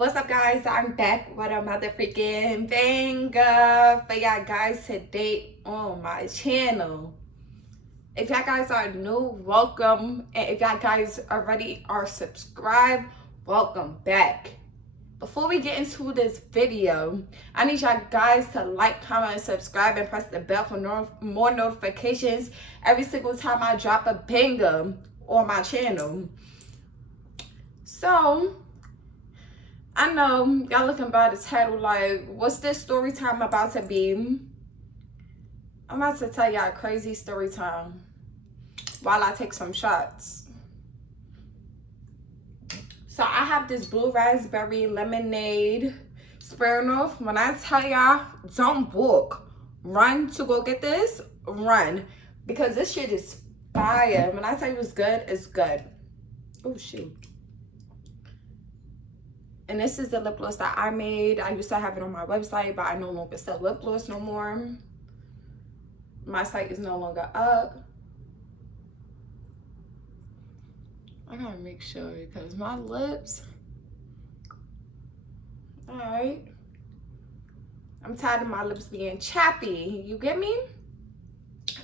What's up, guys? I'm back with a motherfucking banger for y'all guys today on my channel. If y'all guys are new, welcome. And if y'all guys already are subscribed, welcome back. Before we get into this video, I need y'all guys to like, comment, and subscribe, and press the bell for more notifications every single time I drop a banger on my channel. So, I know y'all looking by the title like, what's this story time about to be? I'm about to tell y'all a crazy story time while I take some shots. So I have this blue raspberry lemonade Smirnoff. When I tell y'all, don't walk, run to go get this, run, because this shit is fire. When I tell you it's good, it's good. Oh shoot. And this is the lip gloss that I made. I used to have it on my website, but I no longer sell lip gloss no more. My site is no longer up. I gotta make sure because my lips. Alright. I'm tired of my lips being chappy. You get me?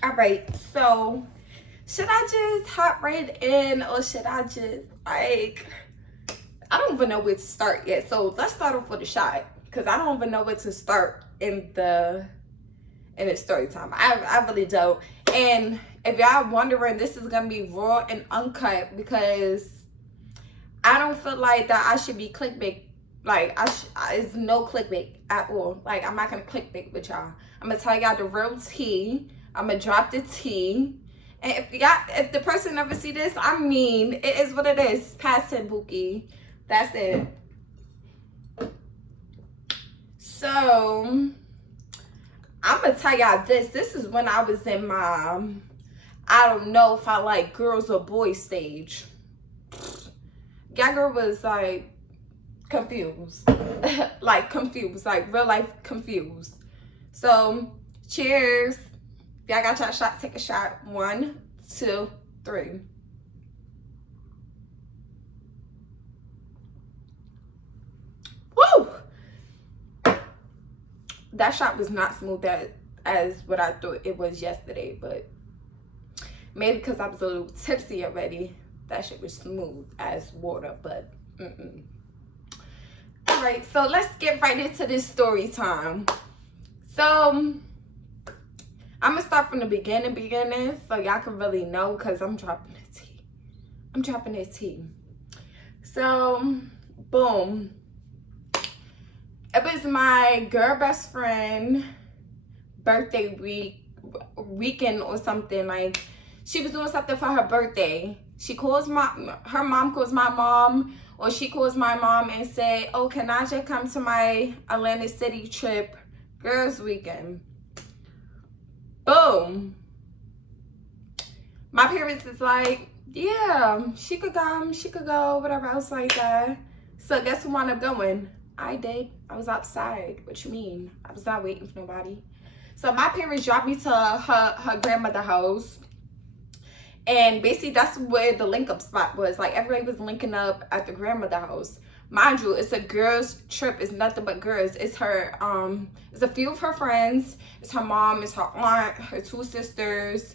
Alright, so should I just hop right in or should I just like... I don't even know where to start yet. So let's start off with a shot because I don't even know where to start in the story time. I really don't. And if y'all wondering, this is gonna be raw and uncut because I don't feel like that I should be clickbait. Like it's no clickbait at all. Like I'm not gonna clickbait with y'all. I'm gonna tell y'all the real tea. I'm gonna drop the tea. And if the person never see this, I mean, it is what it is. Pass it, Bookie. That's it. So, I'm going to tell y'all this. This is when I was in my, I don't know if I like girls or boys stage. Y'all girl was like confused. Like confused. Like real life confused. So, cheers. If y'all got y'all shot, take a shot. 1, 2, 3. Woo! That shot was not smooth as what I thought it was yesterday, but maybe because I was a little tipsy already, that shit was smooth as water, but All right, so let's get right into this story time. So, I'm going to start from the beginning, so y'all can really know because I'm dropping the tea. So, boom. It was my girl best friend birthday weekend or something. Like she was doing something for her birthday. Her mom calls my mom, or she calls my mom and say, "Oh, can I just come to my Atlantic City trip, girls weekend?" Boom. My parents is like, "Yeah, she could come, she could go, whatever else like that." So guess who wound up going? I did. I was outside. What you mean? I was not waiting for nobody. So my parents dropped me to her grandmother's house. And basically that's where the link up spot was. Like everybody was linking up at the grandmother's house. Mind you, it's a girls trip. It's nothing but girls. It's her, it's a few of her friends. It's her mom, it's her aunt, her 2 sisters.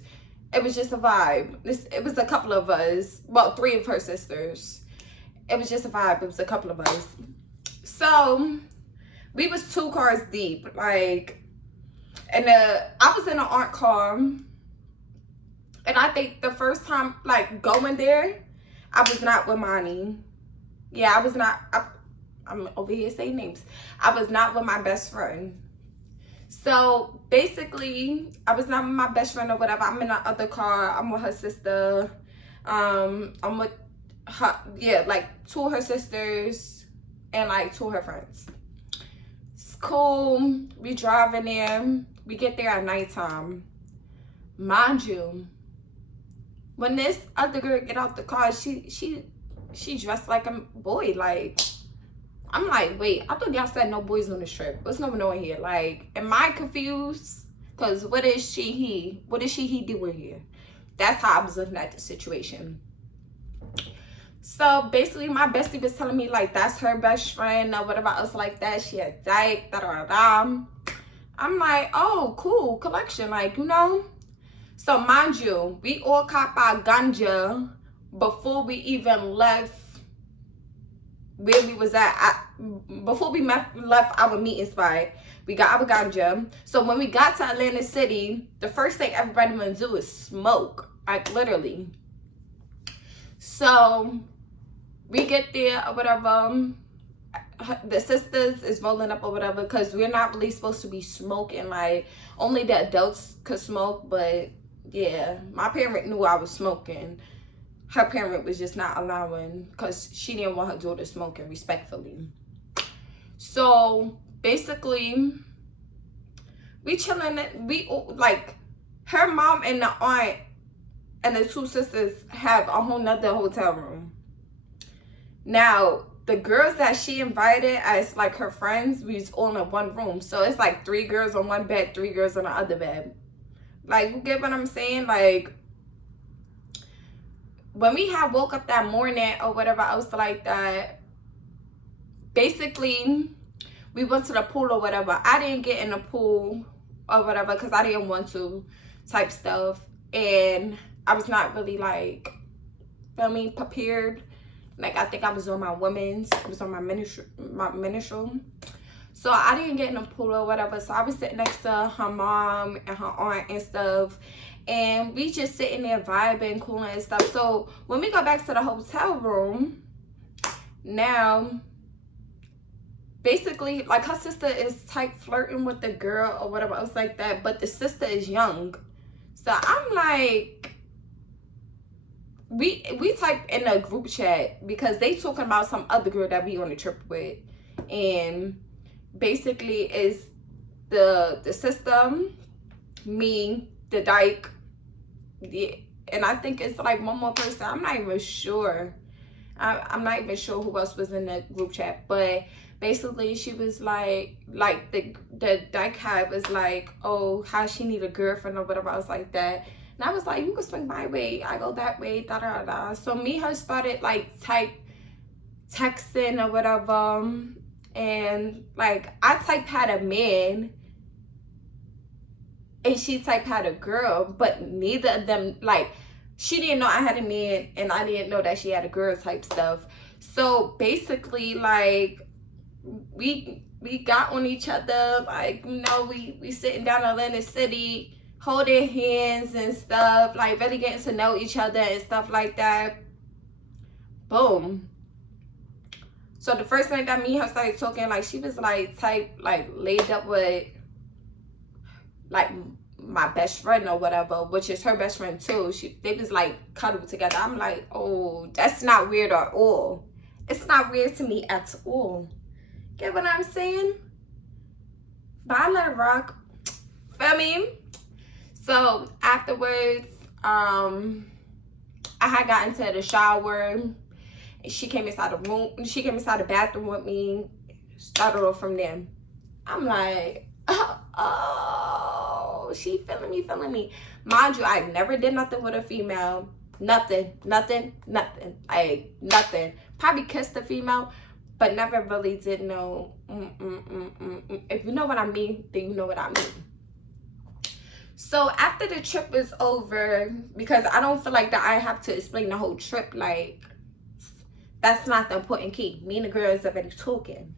It was just a vibe. It was a couple of us. Well, 3 of her sisters. It was just a vibe. It was a couple of us. So we was 2 cars deep, like, and I was in an aunt car, and I think the first time like going there, I was not with Monty. Yeah, I was not. I'm over here saying names. I was not with my best friend. So basically, I was not with my best friend or whatever. I'm in the other car. I'm with her sister. I'm with her. Yeah, like 2 of her sisters. And like 2 of her friends. It's cool. We driving there. We get there at nighttime. Mind you, when this other girl get out the car, she dressed like a boy. Like, I'm like, wait, I thought y'all said no boys on the trip. What's going on here? Like, am I confused? Because what is he doing here? That's how I was looking at the situation. So basically, my bestie was telling me like that's her best friend or whatever else like that. She had dyke, da da da. I'm like, oh, cool collection, like, you know. So mind you, we all cop our ganja before we even left where we was at. Before we left our meeting spot. We got our ganja. So when we got to Atlantic City, the first thing everybody want to do is smoke, like literally. So we get there or whatever. The sisters is rolling up or whatever, because we're not really supposed to be smoking. Like, only the adults could smoke. But yeah, my parent knew I was smoking. Her parent was just not allowing, because she didn't want her daughter smoking, respectfully. So basically, we chilling. We like, her mom and the aunt and the two sisters have a whole nother hotel room. Now, the girls that she invited as like her friends, we was all in one room. So it's like 3 girls on one bed, 3 girls on the other bed. Like, you get what I'm saying? Like, when we had woke up that morning or whatever else like that, basically, we went to the pool or whatever. I didn't get in the pool or whatever because I didn't want to type stuff. And I was not really like, feel me, prepared. Like, I think I was on my women's. I was on my ministerial. So I didn't get in the pool or whatever. So I was sitting next to her mom and her aunt and stuff. And we just sitting there vibing, cooling and stuff. So when we go back to the hotel room, now, basically, like, her sister is type flirting with the girl or whatever else like that. But the sister is young. So I'm like, we type in a group chat because they talking about some other girl that we on the trip with. And basically is the sister, me, the dyke, and I think it's like one more person. I'm not even sure. I'm not even sure who else was in the group chat. But basically she was like the dyke guy was like, oh, how she need a girlfriend or whatever. I was like that. And I was like, you can swing my way, I go that way, da da da. So me and her started like texting or whatever. And like, I type had a man and she type had a girl, but neither of them, like, she didn't know I had a man and I didn't know that she had a girl type stuff. So basically, like, we got on each other, like, you know, we sitting down in Atlantic City, holding hands and stuff, like really getting to know each other and stuff like that. Boom. So the first night that me and her started talking, like, she was like type like laid up with like my best friend or whatever, which is her best friend too. They was like cuddled together. I'm like, oh, that's not weird at all. It's not weird to me at all. Get what I'm saying? But I let it rock. Feel me? So afterwards, I had got into the shower. She came inside the room. She came inside the bathroom with me. Started off from there. I'm like, oh, she feeling me. Mind you, I never did nothing with a female. Nothing. Like, nothing. Probably kissed a female, but never really did no. If you know what I mean, then you know what I mean. So after the trip is over, because I don't feel like that I have to explain the whole trip, like, that's not the important key. Me and the girls are already talking.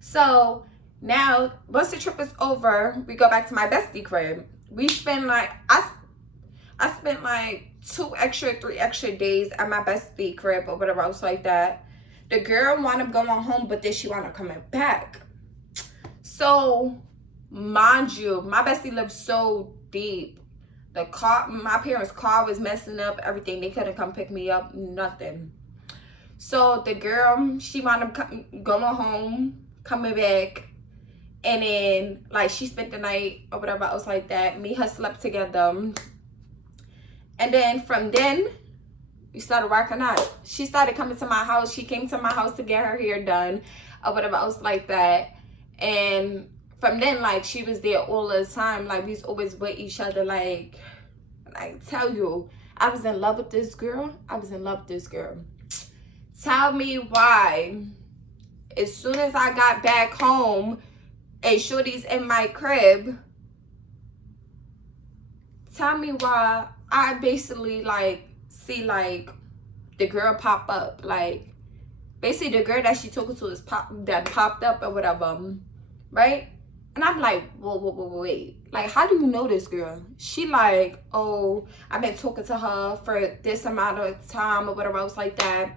So now, once the trip is over, we go back to my bestie crib. We spend like, I spent like 3 extra days at my bestie crib or whatever else like that. The girl wound up going home, but then she wound up coming back. So, mind you, my bestie lived so deep. The car, my parents' car was messing up, everything. They couldn't come pick me up, nothing. So the girl, she wound up going home, coming back, and then like she spent the night or whatever else like that. Me and her slept together, and then from then we started working out. She started coming to my house. She came to my house to get her hair done or whatever else like that. And from then, like, she was there all the time. Like, we was always with each other. Like, I tell you, I was in love with this girl. Tell me why. As soon as I got back home and shorty's in my crib, tell me why I basically like see like the girl pop up. Like basically the girl that she talking to is that popped up or whatever, right? And I'm like, whoa, wait. Like, how do you know this girl? She like, oh, I've been talking to her for this amount of time or whatever else like that.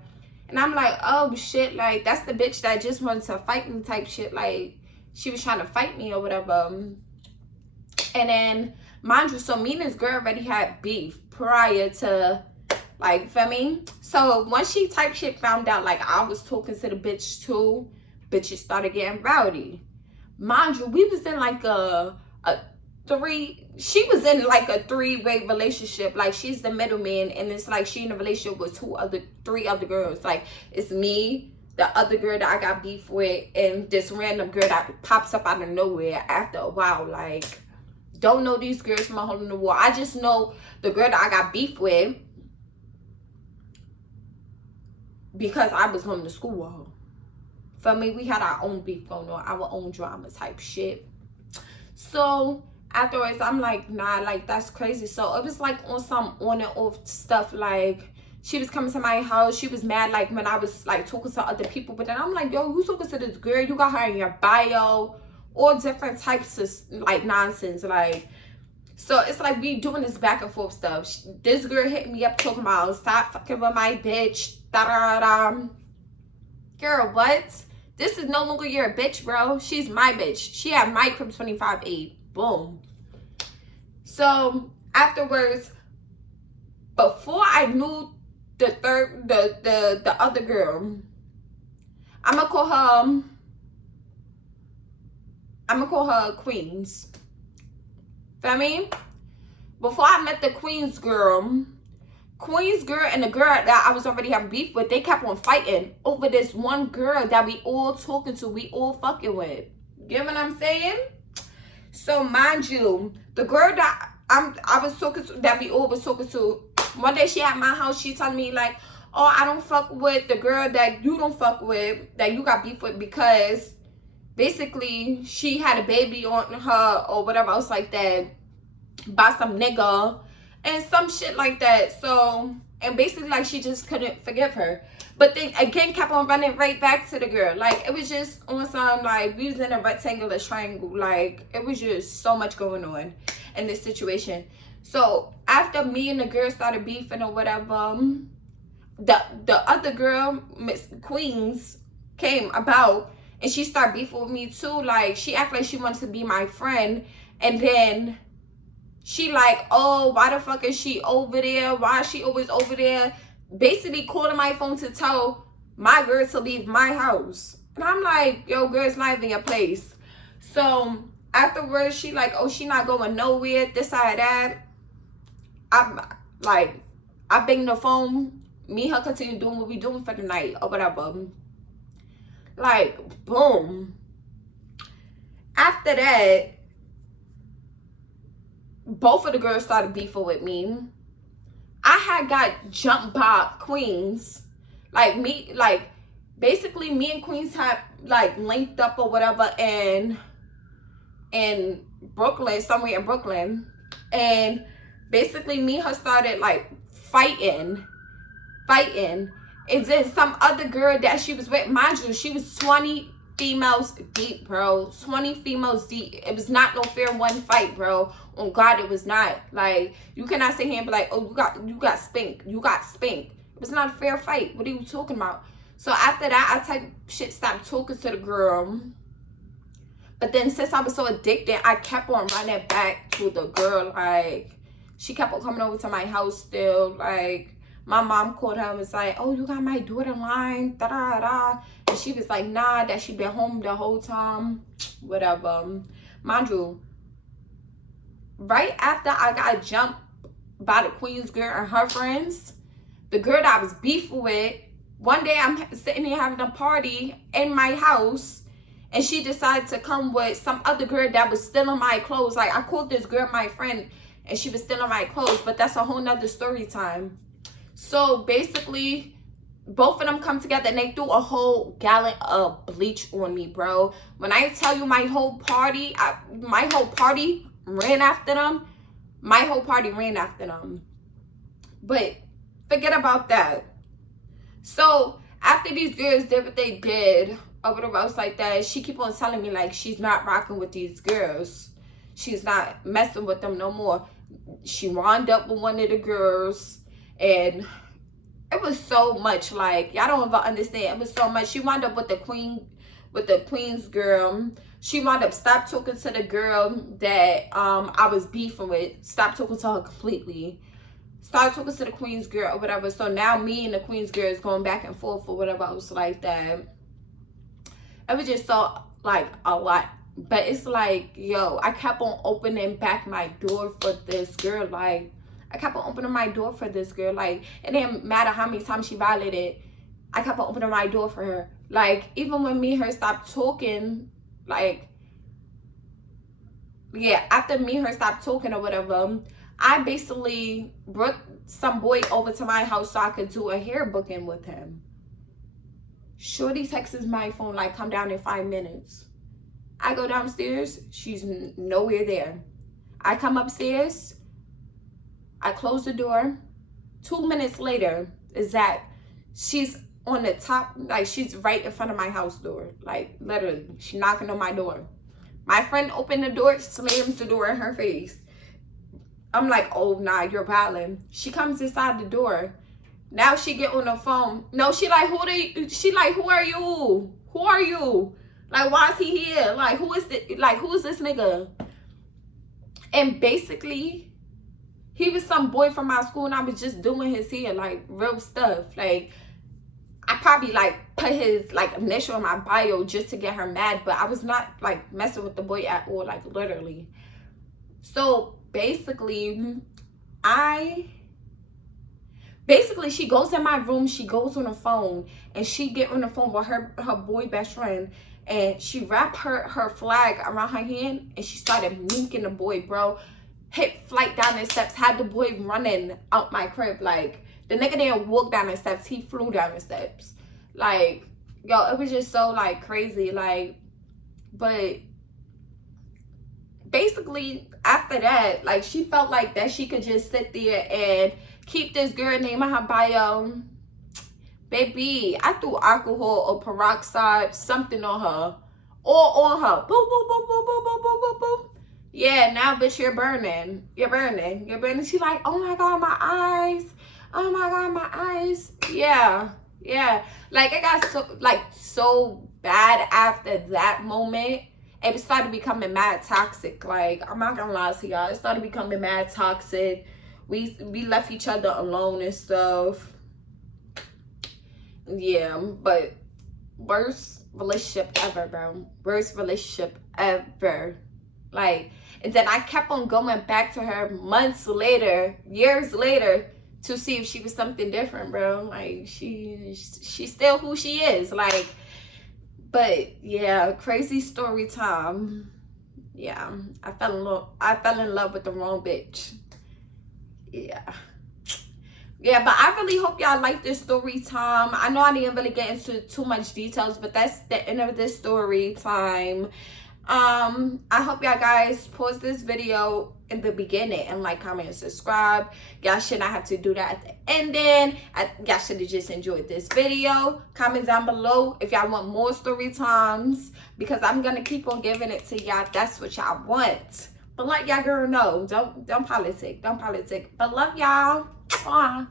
And I'm like, oh shit, like that's the bitch that just wanted to fight me type shit. Like she was trying to fight me or whatever. And then mind you, so me and this girl already had beef prior to, like, feel me? So once she type shit found out like I was talking to the bitch too, bitches started getting rowdy. Mind you, we was in like she was in like a three-way relationship. Like she's the middleman, and it's like she in a relationship with three other girls. Like it's me, the other girl that I got beef with, and this random girl that pops up out of nowhere after a while. Like, don't know these girls from a hole in the wall. I just know the girl that I got beef with because I was going to school with her. For me, we had our own beef going on, our own drama type shit. So afterwards, I'm like, nah, like that's crazy. So it was like on some on and off stuff. Like she was coming to my house. She was mad like when I was like talking to other people. But then I'm like, yo, you talking to this girl? You got her in your bio. All different types of like nonsense. Like, so it's like we doing this back and forth stuff. This girl hit me up talking about stop fucking with my bitch. Da da da. Girl, what? This is no longer your bitch, bro. She's my bitch. She had my crib 25-8. Boom. So afterwards, before I knew the other girl, I'ma call her Queens. Feel me? Before I met the Queens girl and the girl that I was already having beef with, they kept on fighting over this one girl that we all talking to, we all fucking with. You know what I'm saying? So mind you, the girl that I was talking to, that we all was talking to, one day she at my house, she telling me like, oh, I don't fuck with the girl that you don't fuck with, that you got beef with, because basically she had a baby on her or whatever else like that by some nigga and some shit like that. So, and basically like she just couldn't forgive her. But then again kept on running right back to the girl. Like it was just on some, like we was in a rectangular triangle. Like it was just so much going on in this situation. So after me and the girl started beefing or whatever, the other girl, Miss Queens, came about and she started beefing with me too. Like she acted like she wanted to be my friend, and then she like, oh, why the fuck is she over there? Why is she always over there? Basically calling my phone to tell my girl to leave my house. And I'm like, yo, girl, it's not even your place. So afterwards, she like, oh, she not going nowhere, this, that. I'm like, I banged the phone. Me and her continue doing what we doing for the night or whatever. Like, boom. After that, both of the girls started beefing with me. I had got jumped by Queens. Like me, like basically me and Queens had like linked up or whatever in Brooklyn, somewhere in Brooklyn. And basically me and her started like fighting. And then some other girl that she was with, mind you, she was 20 females deep, bro. 20 females deep. It was not no fair one fight, bro. On God, it was not. Like, you cannot sit here and be like, oh, you got spanked. You got spanked. It was not a fair fight. What are you talking about? So after that, I type shit stopped talking to the girl. But then since I was so addicted, I kept on running back to the girl. Like, she kept on coming over to my house still. Like, my mom called her and was like, oh, you got my daughter line, da-da-da. And she was like, nah, that she been home the whole time. Whatever. Mind you, right after I got jumped by the Queens girl and her friends, the girl that I was beefing with, one day I'm sitting here having a party in my house, and she decided to come with some other girl that was stealing my clothes. Like, I called this girl my friend, and she was stealing my clothes, but that's a whole nother story time. So basically, both of them come together and they threw a whole gallon of bleach on me, bro. When I tell you my whole party ran after them. My whole party ran after them. But forget about that. So after these girls did what they did or whatever else like that, she keep on telling me like she's not rocking with these girls. She's not messing with them no more. She wound up with one of the girls, and it was so much, like, y'all don't even understand. It was so much. She wound up with the queen's girl. She wound up stopped talking to the girl that I was beefing with. Stopped talking to her completely. Started talking to the queen's girl or whatever. So now me and the queen's girl is going back and forth or whatever. I was like that. It was just so, like, a lot. But it's like, yo, I kept on opening back my door for this girl. Like, I kept on opening my door for this girl. Like, it didn't matter how many times she violated. I kept on opening my door for her. Like, even when me and her stopped talking, like, yeah, after me and her stopped talking or whatever, I basically brought some boy over to my house so I could do a hair booking with him. Shorty texts my phone like, come down in 5 minutes. I go downstairs, she's nowhere there. I come upstairs, I close the door. 2 minutes later is that she's on the top, like she's right in front of my house door. Like literally, she's knocking on my door. My friend opened the door, slams the door in her face. I'm like, oh nah, you're violent. She comes inside the door. Now she get on the phone. No, she like, who are you? Who are you? Like, why is he here? Like, who is this nigga? And basically, he was some boy from my school and I was just doing his hair, like real stuff. Like, I probably like put his like initial in my bio just to get her mad, but I was not like messing with the boy at all, like literally. So basically, she goes in my room, she goes on the phone, and she get on the phone with her boy best friend, and she wrapped her flag around her hand, and she started minking the boy, bro. Hit flight down the steps, had the boy running out my crib. Like, the nigga didn't walk down the steps, he flew down the steps. Like, yo, it was just so, like, crazy. Like, but basically, after that, like, she felt like that she could just sit there and keep this girl name in her bio. Baby, I threw alcohol or peroxide, something on her. Or on her. Boom, boom, boom, boom, boom, boom, boom, boom, boom. Yeah, now, bitch, you're burning. You're burning. You're burning. She's like, oh my God, my eyes. Oh my God, my eyes. Yeah. Yeah. Like, it got so bad after that moment. It started becoming mad toxic. Like, I'm not gonna lie to y'all. It started becoming mad toxic. We left each other alone and stuff. Yeah, but worst relationship ever, bro. Worst relationship ever. Like, and then I kept on going back to her months later, years later, to see if she was something different, bro. Like, she's still who she is. Like, but yeah, crazy story time. Yeah, I fell in love with the wrong bitch. Yeah, but I really hope y'all like this story time. I know I didn't really get into too much details, but that's the end of this story time. I hope y'all guys pause this video in the beginning and like, comment, and subscribe. Y'all should not have to do that at the ending. Y'all should have just enjoyed this video. Comment down below if y'all want more story times, because I'm gonna keep on giving it to y'all. That's what y'all want. But let y'all girl know, don't politic. But love y'all. Mwah.